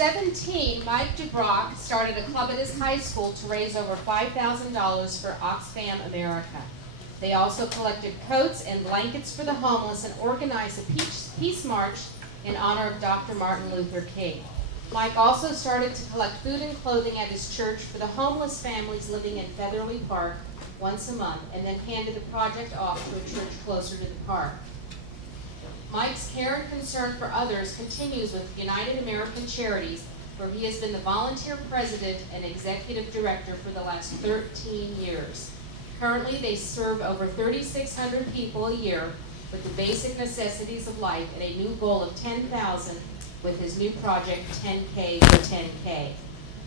17, Mike DuBrock started a club at his high school to raise over $5,000 for Oxfam America. They also collected coats and blankets for the homeless and organized a peace march in honor of Dr. Martin Luther King. Mike also started to collect food and clothing at his church for the homeless families living in Featherly Park once a month, and then handed the project off to a church closer to the park. Mike's care and concern for others continues with United American Charities, where he has been the volunteer president and executive director for the last 13 years. Currently, they serve over 3,600 people a year with the basic necessities of life and a new goal of 10,000 with his new project, 10K for 10K.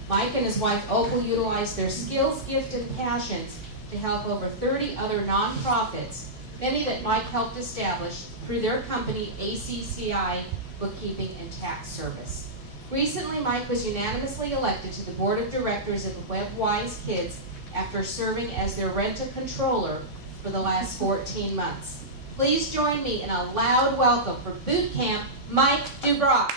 Mike and his wife Opal utilize their skills, gifts, and passions to help over 30 other nonprofits, many that Mike helped establish through their company, ACCI Bookkeeping and Tax Service. Recently, Mike was unanimously elected to the board of directors of WebWise Kids after serving as their rent-a-controller for the last 14 months. Please join me in a loud welcome for Boot Camp, Mike DuBrock.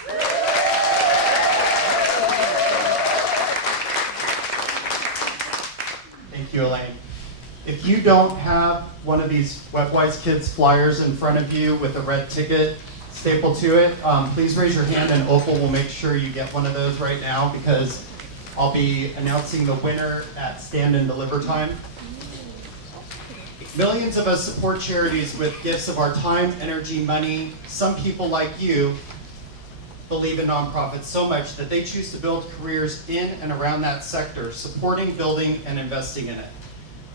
Thank you, Elaine. If you don't have one of these WebWise Kids flyers in front of you with a red ticket stapled to it, please raise your hand and Opal will make sure you get one of those right now, because I'll be announcing the winner at stand and deliver time. Millions of us support charities with gifts of our time, energy, money. Some people like you believe in nonprofits so much that they choose to build careers in and around that sector, supporting, building, and investing in it.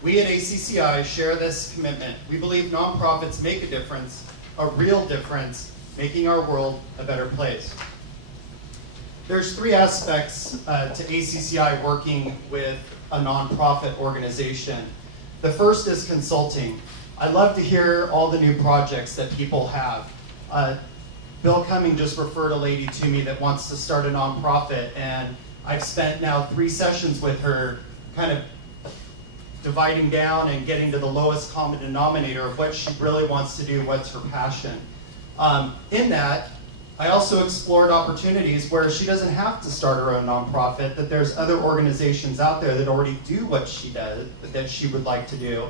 We at ACCI share this commitment. We believe nonprofits make a difference, a real difference, making our world a better place. There's three aspects to ACCI working with a nonprofit organization. The first is consulting. I love to hear all the new projects that people have. Bill Cumming just referred a lady to me that wants to start a nonprofit, and I've spent now 3 sessions with her kind of dividing down and getting to the lowest common denominator of what she really wants to do, what's her passion. In that, I also explored opportunities where she doesn't have to start her own nonprofit, that there's other organizations out there that already do what she does, that she would like to do,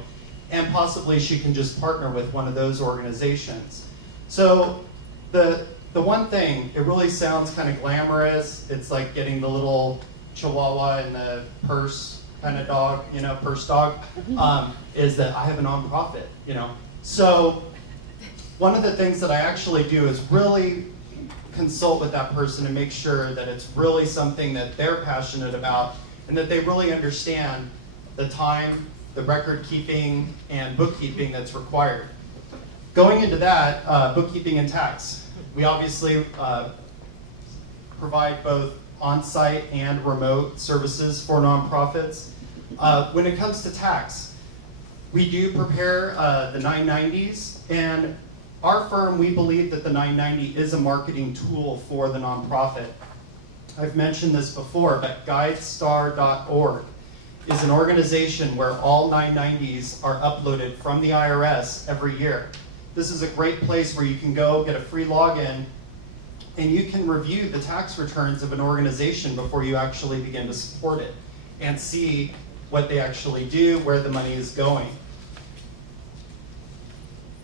and possibly she can just partner with one of those organizations. So the one thing, it really sounds kind of glamorous. It's like getting the little chihuahua in the purse kind of dog, purse dog, is that I have a nonprofit, So one of the things that I actually do is really consult with that person and make sure that it's really something that they're passionate about and that they really understand the time, the record keeping, and bookkeeping that's required. Going into that, bookkeeping and tax. We obviously provide both on-site and remote services for nonprofits. When it comes to tax, we do prepare the 990s, and our firm, we believe that the 990 is a marketing tool for the nonprofit. I've mentioned this before, but GuideStar.org is an organization where all 990s are uploaded from the IRS every year. This is a great place where you can go get a free login and you can review the tax returns of an organization before you actually begin to support it and see what they actually do, where the money is going.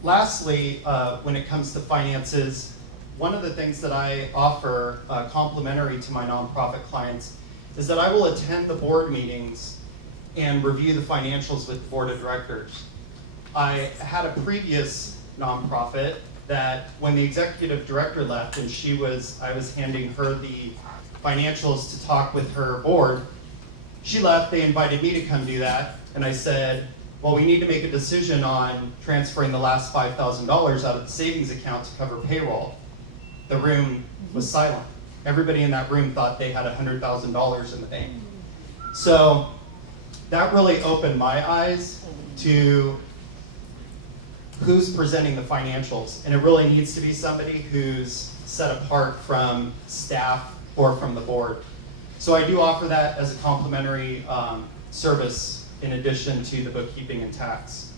Lastly, when it comes to finances, one of the things that I offer complimentary to my nonprofit clients is that I will attend the board meetings and review the financials with the board of directors. I had a previous nonprofit that when the executive director left and I was handing her the financials to talk with her board, she left, they invited me to come do that, and I said, well, we need to make a decision on transferring the last $5,000 out of the savings account to cover payroll. The room was silent. Everybody in that room thought they had $100,000 in the bank. So that really opened my eyes to who's presenting the financials. And it really needs to be somebody who's set apart from staff or from the board. So I do offer that as a complimentary service in addition to the bookkeeping and tax.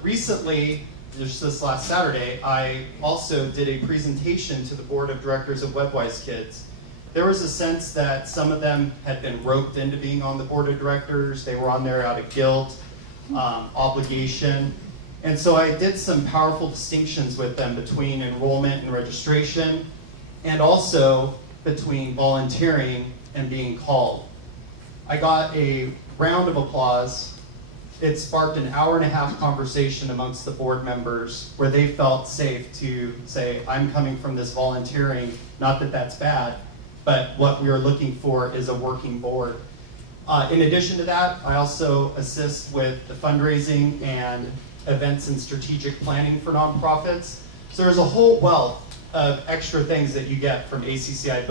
Recently, just this last Saturday, I also did a presentation to the board of directors of WebWise Kids. there was a sense that some of them had been roped into being on the board of directors. They were on there out of guilt, obligation. And so I did some powerful distinctions with them between enrollment and registration, and also between volunteering and being called. I got a round of applause. It sparked an hour-and-a-half conversation amongst the board members where they felt safe to say, I'm coming from this volunteering, not that that's bad, but what we are looking for is a working board. In addition to that, I also assist with the fundraising and events and strategic planning for nonprofits. So there's a whole wealth of extra things that you get from ACCI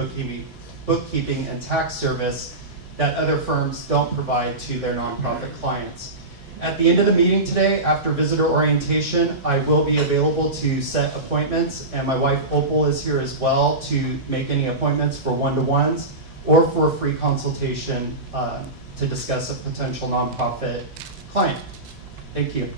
Bookkeeping and Tax Service that other firms don't provide to their nonprofit clients. At the end of the meeting today, after visitor orientation, I will be available to set appointments, and my wife Opal is here as well to make any appointments for one-to-ones or for a free consultation to discuss a potential nonprofit client. Thank you.